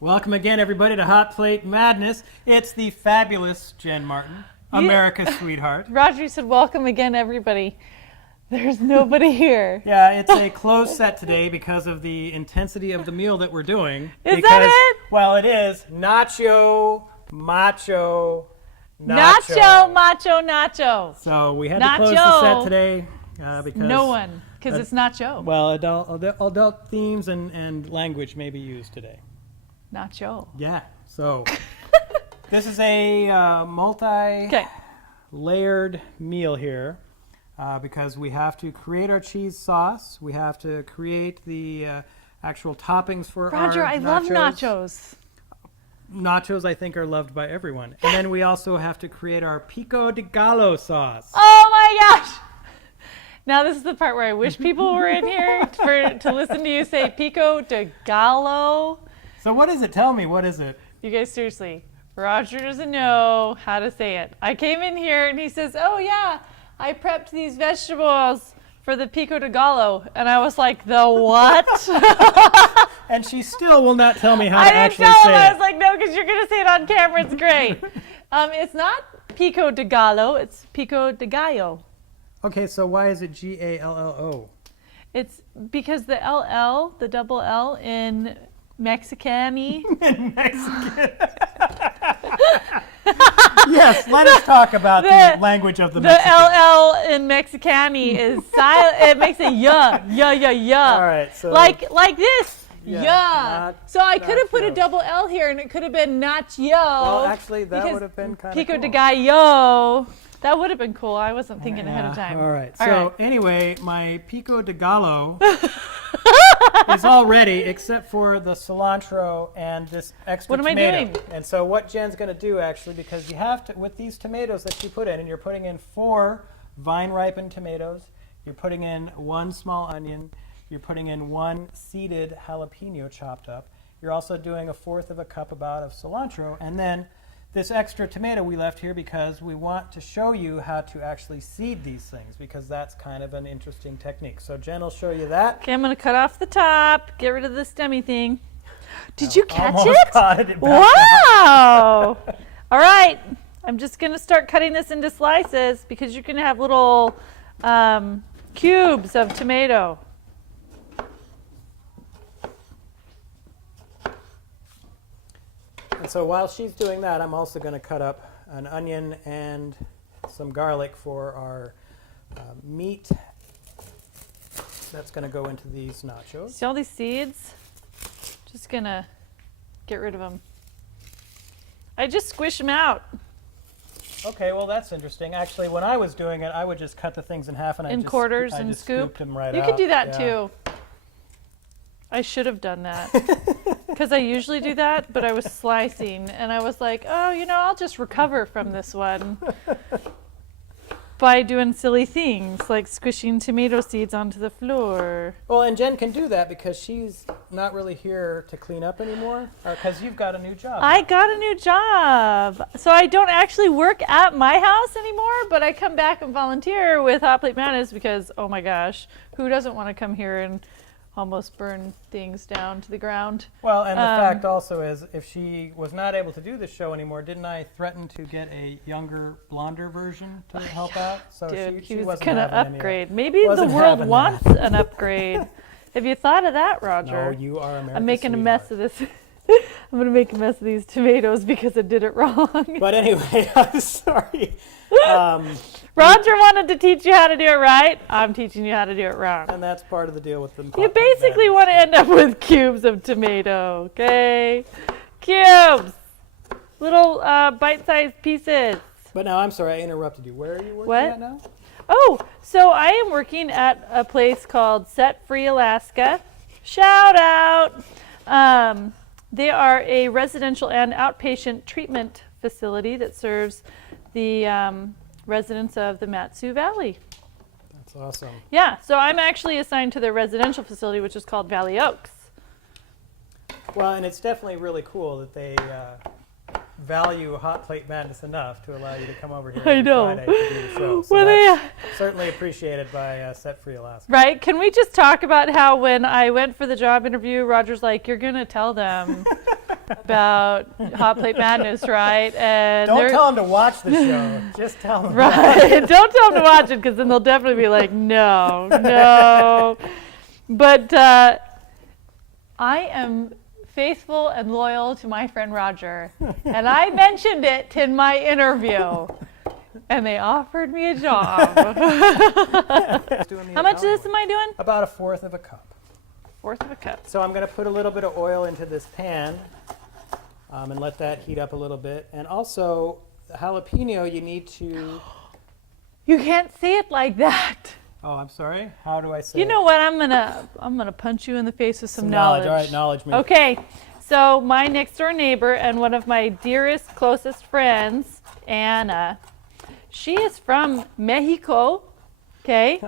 Welcome again, everybody, to Hot Plate Madness. It's the fabulous Jen Martin, America's sweetheart. Roger said, welcome again, everybody. There's nobody here. Yeah, it's a closed set today because of the intensity of the meal that we're doing. Is that it? Well, it is Nachyo, Macho, Nacho, Macho, Nacho. So we had to close the set today because... No one, because it's Nacho. Well, adult themes and language may be used today. Nacho. Yeah, so this is a multi-layered meal here because we have to create our cheese sauce. We have to create the actual toppings for Roger, our nachos. I love nachos. Nachos, I think, are loved by everyone. And then we also have to create our pico de gallo sauce. Oh my gosh! Now this is the part where I wish people were in here to listen to you say pico de gallo. So what is it? Tell me, what is it? You guys, seriously, Roger doesn't know how to say it. I came in here and he says, oh yeah, I prepped these vegetables for the pico de gallo. And I was like, the what? And she still will not tell me how to actually say it. I was like, no, because you're going to say it on camera. It's great. It's not pico de gallo. It's pico de gallo. Okay, so why is it Gallo? It's because the LL, the double L in Mexican-y. In Mexican. Yes, let us talk about the language of the Mexicans. The LL in Mexican-y is silent. It makes a ya. All right, so like this. Yeah. So I could have put a double L here, and it could have been Nachyo. Well, actually, that would have been kind of Pico cool. de gallo. That would have been cool. I wasn't thinking ahead of time. All right. Anyway, my pico de gallo is all ready except for the cilantro and this extra tomato. What am I doing? And so what Jen's going to do, actually, because you have to, with these tomatoes that you put in, and you're putting in 4 vine-ripened tomatoes, you're putting in 1 small onion, you're putting in 1 seeded jalapeno chopped up, you're also doing 1/4 of a cup about of cilantro, and then this extra tomato we left here because we want to show you how to actually seed these things, because that's kind of an interesting technique. So Jen will show you that. Okay, I'm going to cut off the top, get rid of the stemmy thing. Did you catch it? Caught it wow! All right, I'm just going to start cutting this into slices because you're going to have little cubes of tomato. And so while she's doing that, I'm also going to cut up an onion and some garlic for our meat. That's going to go into these nachos. See all these seeds? Just going to get rid of them. I just squish them out. Okay, well, that's interesting. Actually, when I was doing it, I would just cut the things in half and I just scoop them right out. You could do that too. I should have done that. Because I usually do that, but I was slicing, and I was like, oh, I'll just recover from this one by doing silly things, like squishing tomato seeds onto the floor. Well, and Jen can do that because she's not really here to clean up anymore, because you've got a new job. I got a new job. So I don't actually work at my house anymore, but I come back and volunteer with Hot Plate Madness because, oh my gosh, who doesn't want to come here and almost burn things down to the ground. Well, and the fact also is, if she was not able to do this show anymore, didn't I threaten to get a younger, blonder version to help out? So dude, she he was wasn't going to having upgrade. Maybe the world wants an upgrade. Have you thought of that, Roger? No, you are America's I'm making sweetheart. a mess of this. I'm going to make a mess of these tomatoes because I did it wrong. But anyway, I'm sorry. Roger wanted to teach you how to do it right. I'm teaching you how to do it wrong. And that's part of the deal with them. You basically want to end up with cubes of tomato, okay? Cubes! Little bite-sized pieces. But now, I'm sorry, I interrupted you. Where are you working at now? Oh, so I am working at a place called Set Free Alaska. Shout out! They are a residential and outpatient treatment facility that serves the residents of the Matsu Valley. That's awesome. Yeah, so I'm actually assigned to their residential facility, which is called Valley Oaks. Well, and it's definitely really cool that they value Hot Plate Madness enough to allow you to come over here I know. Friday to do the show. So Well, that's certainly appreciated by Set Free Alaska. Right? Can we just talk about how when I went for the job interview, Roger's like, you're going to tell them about Hot Plate Madness, right? And Don't tell them to watch the show. Just tell them. Right. Don't tell them to watch it because then they'll definitely be like, no. But I am faithful and loyal to my friend Roger. And I mentioned it in my interview. And they offered me a job. How much of this am I doing? About 1/4 of a cup. 1/4 of a cup. So I'm going to put a little bit of oil into this pan and let that heat up a little bit. And also, jalapeno, you need to... You can't say it like that. Oh, I'm sorry. How do I say You it? know what? I'm gonna punch you in the face with some knowledge. All right, knowledge me. Okay. So my next door neighbor and one of my dearest, closest friends, Anna, she is from Mexico. Okay.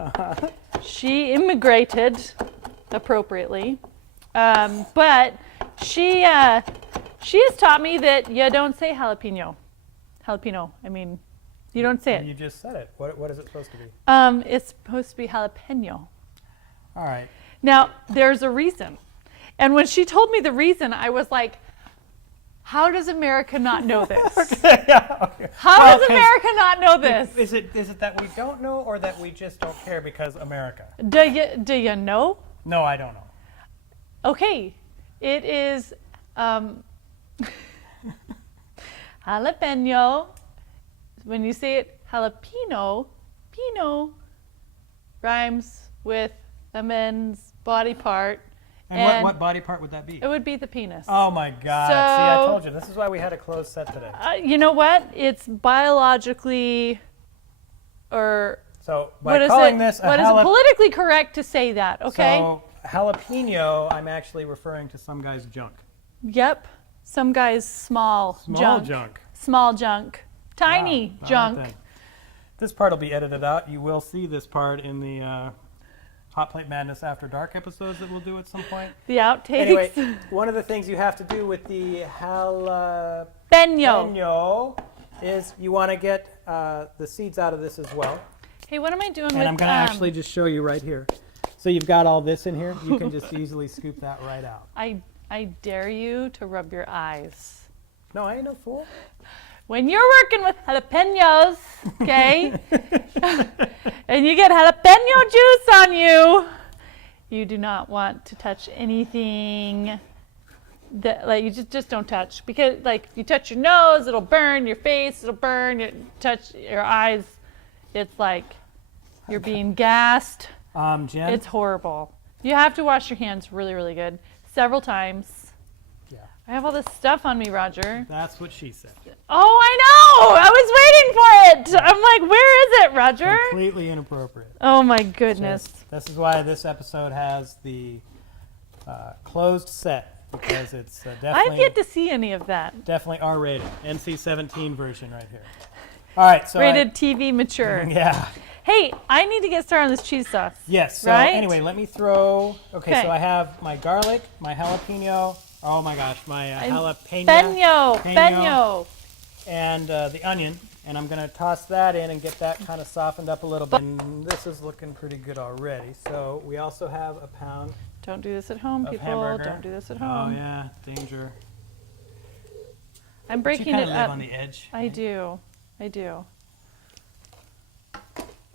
She immigrated appropriately, but she has taught me that you don't say jalapeno. Jalapeno. I mean, you don't say it. You just said it. What is it supposed to be? It's supposed to be jalapeno. All right. Now, there's a reason. And when she told me the reason, I was like, how does America not know this? Okay. How does America not know this? Is it that we don't know or that we just don't care because America? Do you know? No, I don't know. Okay. It is jalapeno. When you say it jalapeno, pino rhymes with a man's body part. And what body part would that be? It would be the penis. Oh my God. So, see, I told you. This is why we had a closed set today. You know what? It's biologically, or So by calling this a what is it politically correct to say that? Okay. So jalapeno, I'm actually referring to some guy's junk. Yep. Some guy's small junk. Small junk. Tiny Wow, junk. This part will be edited out. You will see this part in the Hot Plate Madness After Dark episodes that we'll do at some point. The outtakes. Anyway, one of the things you have to do with the jalapeno is you want to get the seeds out of this as well. Hey, what am I doing with And I'm going to actually just show you right here. So you've got all this in here. You can just easily scoop that right out. I dare you to rub your eyes. No, I ain't no fool. When you're working with jalapenos, okay, and you get jalapeno juice on you, you do not want to touch anything that, like, you just don't touch. Because, like, if you touch your nose, it'll burn your face, it'll burn, you touch your eyes, it's like you're being gassed. Jen? It's horrible. You have to wash your hands really, really good, several times. I have all this stuff on me, Roger. That's what she said. Oh, I know! I was waiting for it! I'm like, where is it, Roger? Completely inappropriate. Oh, my goodness. This is why this episode has the closed set, because it's definitely... I've yet to see any of that. Definitely R-rated. NC-17 version right here. All right, so... Rated TV mature. Yeah. Hey, I need to get started on this cheese sauce. Yes, so right? Anyway, let me throw... Okay, Okay. so I have my garlic, my jalapeno... Oh my gosh, my jalapeno. Peño. And the onion. And I'm going to toss that in and get that kind of softened up a little bit. And this is looking pretty good already. So we also have a pound Don't do this at home, of people. hamburger. Don't do this at Oh home. yeah, danger. I'm But breaking you kind it of live up. on the edge. I do.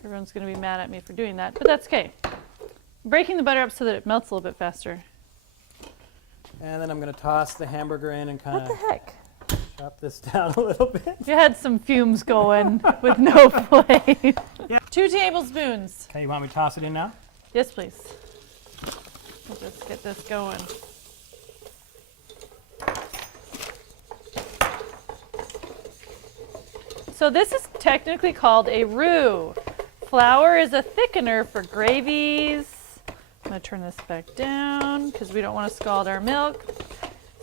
Everyone's going to be mad at me for doing that, but that's okay. I'm breaking the butter up so that it melts a little bit faster. And then I'm going to toss the hamburger in and kind What the of heck? chop this down a little bit. You had some fumes going with no flame. Yeah. 2 tablespoons. Okay, you want me to toss it in now? Yes, please. Let's get this going. So this is technically called a roux. Flour is a thickener for gravies. I'm going to turn this back down because we don't want to scald our milk.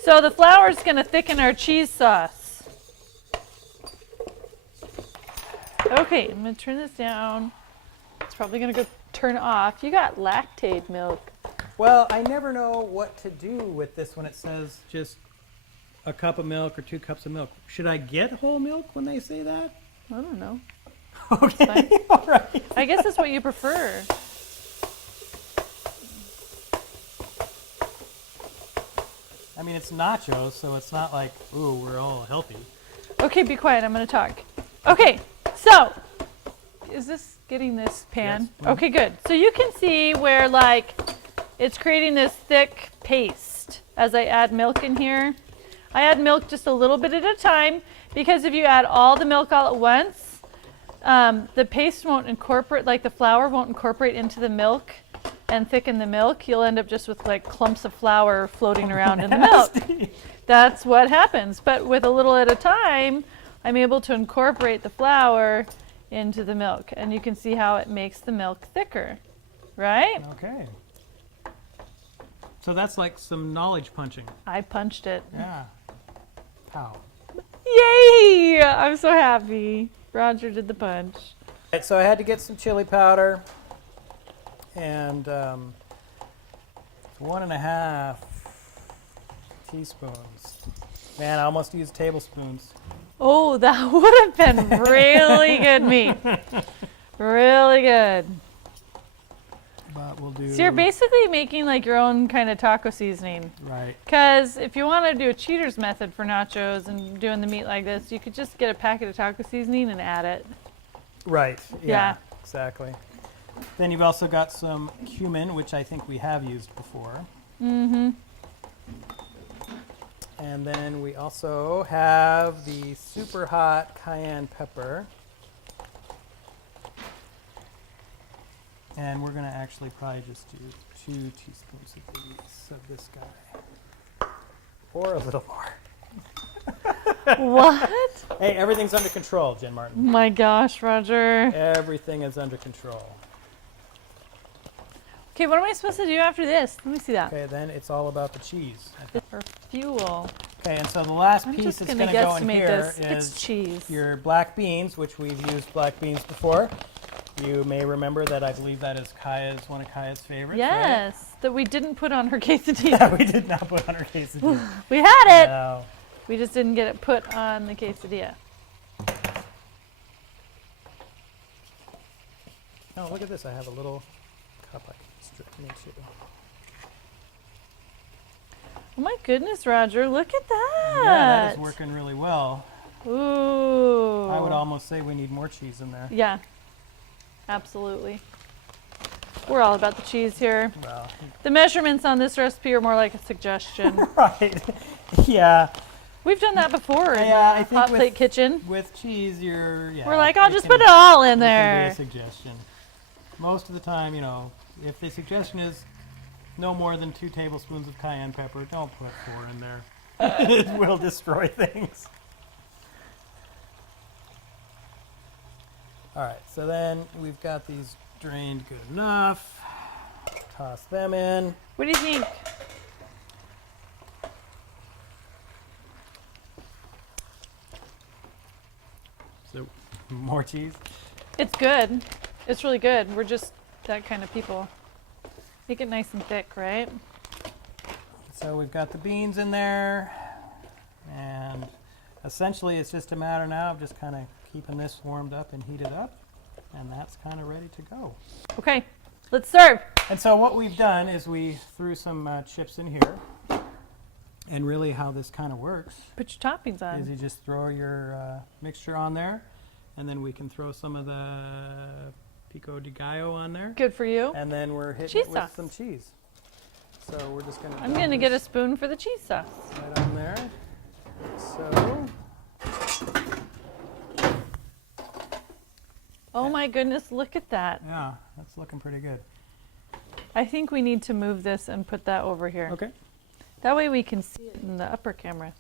So the flour is going to thicken our cheese sauce. Okay, I'm going to turn this down. It's probably going to go turn off. You got lactate milk. Well, I never know what to do with this when it says just a cup of milk or 2 cups of milk. Should I get whole milk when they say that? I don't know. Okay, all right. I guess that's what you prefer. I mean, it's nachos, so it's not like, ooh, we're all healthy. Okay, be quiet. I'm going to talk. Okay, so is this getting this pan? Yes. Okay, good. So you can see where like it's creating this thick paste as I add milk in here. I add milk just a little bit at a time because if you add all the milk all at once, the paste won't incorporate, like the flour won't incorporate into the milk and thicken the milk. You'll end up just with like clumps of flour floating around in the milk. That's what happens. But with a little at a time, I'm able to incorporate the flour into the milk. And you can see how it makes the milk thicker, right? Okay. So that's like some knowledge punching. I punched it. Yeah. How? Yay! I'm so happy. Roger did the punch. Right, so I had to get some chili powder and 1.5 teaspoons. Man, I almost used tablespoons. Oh, that would have been really good meat. Really good. But we'll do... So you're basically making like your own kind of taco seasoning. Right. Because if you want to do a cheater's method for nachos and doing the meat like this, you could just get a packet of taco seasoning and add it. Right. Yeah. Exactly. Then you've also got some cumin, which I think we have used before. Mm-hmm. And then we also have the super hot cayenne pepper. And we're going to actually probably just do 2 teaspoons of these, of this guy. Or a little more. What? Hey, everything's under control, Jen Martin. My gosh, Roger. Everything is under control. Okay, what am I supposed to do after this? Let me see that. Okay, then it's all about the cheese. For fuel. Okay, and so the last I'm piece just that's going going to to go in guesstimate here this. is It's cheese. your black beans, which we've used black beans before. You may remember that I believe that is one of Kaya's favorites. Yes, that we didn't put on her quesadilla. Right? We did not put on her quesadilla. We had it. No. We just didn't get it put on the quesadilla. Oh, look at this. I have a little cup I can strip into. Oh my goodness, Roger, look at that. Yeah, that is working really well. Ooh. I would almost say we need more cheese in there. Yeah, absolutely. We're all about the cheese here. Well, The measurements on this recipe are more like a suggestion. right. Yeah. We've done that before in Yeah, I the think hot with- plate kitchen. With cheese, We're like, I'll just can- put it all in it can there. be a suggestion. Most of the time, if the suggestion is no more than 2 tablespoons of cayenne pepper, don't put 4 in there. It will destroy things. All right, so then we've got these drained good enough. Toss them in. What do you think? So, more cheese. It's good. It's really good. We're just that kind of people. Make it nice and thick, right? So we've got the beans in there, and essentially it's just a matter now of just kind of keeping this warmed up and heated up, and that's kind of ready to go. Okay, let's serve. And so what we've done is we threw some chips in here, and really how this kind of works Put your toppings is on. you just throw your mixture on there, and then we can throw some of the pico de gallo on there, Good for you. and then we're hitting Cheese it with sauce. some cheese. So we're just going to I'm gonna get a spoon for the cheese sauce. right on there. So Oh my goodness, look at that. yeah, that's looking pretty good. I think we need to move this and put that over here. Okay. That way we can see it in the upper camera.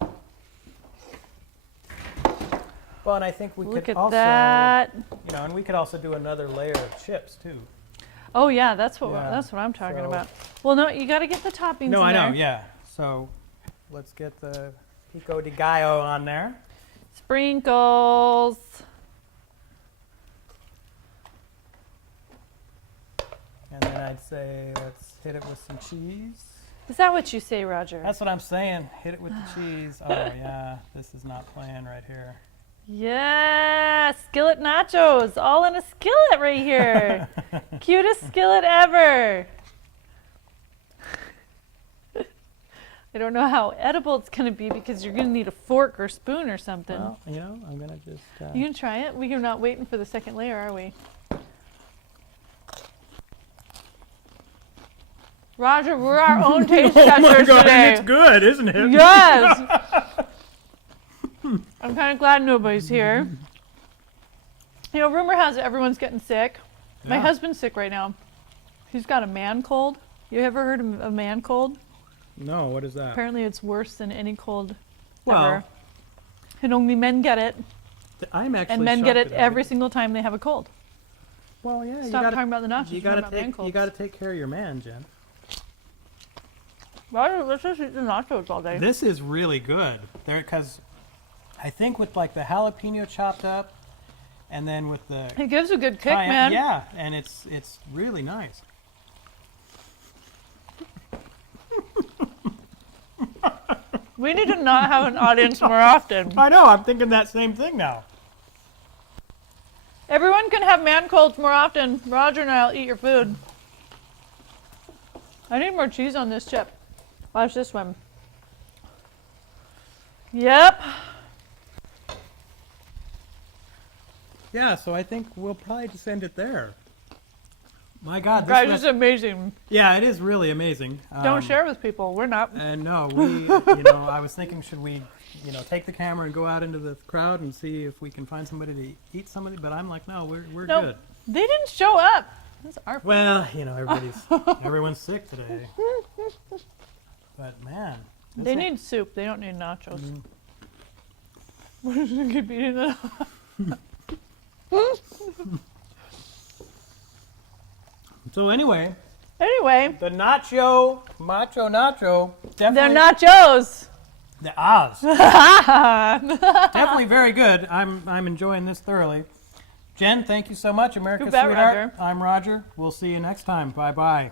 Well, and I think we Look could at also, that. and we could also do another layer of chips too. Oh yeah, that's what Yeah, I'm talking so- about. Well, no, you got to get the toppings No, in I know, there. yeah. So let's get the pico de gallo on there. Sprinkles. And then I'd say let's hit it with some cheese. Is that what you say, Roger? That's what I'm saying. Hit it with the cheese. Oh yeah, this is not playing right here. Yeah, skillet nachos, all in a skillet right here. Cutest skillet ever. I don't know how edible it's going to be because you're going to need a fork or spoon or something. Well, you know, I'm gonna just. You can try it. We are not waiting for the second layer, are we? Roger, we're our own taste testers Oh my God, today. and it's good, isn't it? Yes. I'm kind of glad nobody's here. You know, rumor has it everyone's getting sick. My Yeah. husband's sick right now. He's got a man cold. You ever heard of a man cold? No, what is that? Apparently it's worse than any cold Well, ever. And only men get it. I'm actually. And men shocked get it that every single time they have a cold. Well, yeah. Stop talking about the nachos. You we're gotta talking about man take. colds. You gotta take care of your man, Jen. Roger, let's just eat the nachos all day. This is really good. There, because I think with like the jalapeno chopped up, and then with the It gives a good kick, cayenne- man. Yeah, and it's really nice. We need to not have an audience more often. I know. I'm thinking that same thing now. Everyone can have man colds more often. Roger and I'll eat your food. I need more cheese on this chip. Watch this one. Yep. Yeah, so I think we'll probably just end it there. My God, Guys, this is amazing. yeah, it is really amazing. Don't share with people. We're not. And no, I was thinking, should we, take the camera and go out into the crowd and see if we can find somebody to eat somebody? But I'm like, no, we're Nope. good. They didn't show up. That's our fault. Well, everyone's sick today. But man, They need soup. They don't need nachos. We're just gonna keep eating it. So anyway, Anyway, the Macho Nacho, they're definitely nachos. the Oz. Definitely very good. I'm enjoying this thoroughly. Jen, thank you so much, America's You bet, Sweetheart. Roger. I'm Roger. We'll see you next time. Bye bye.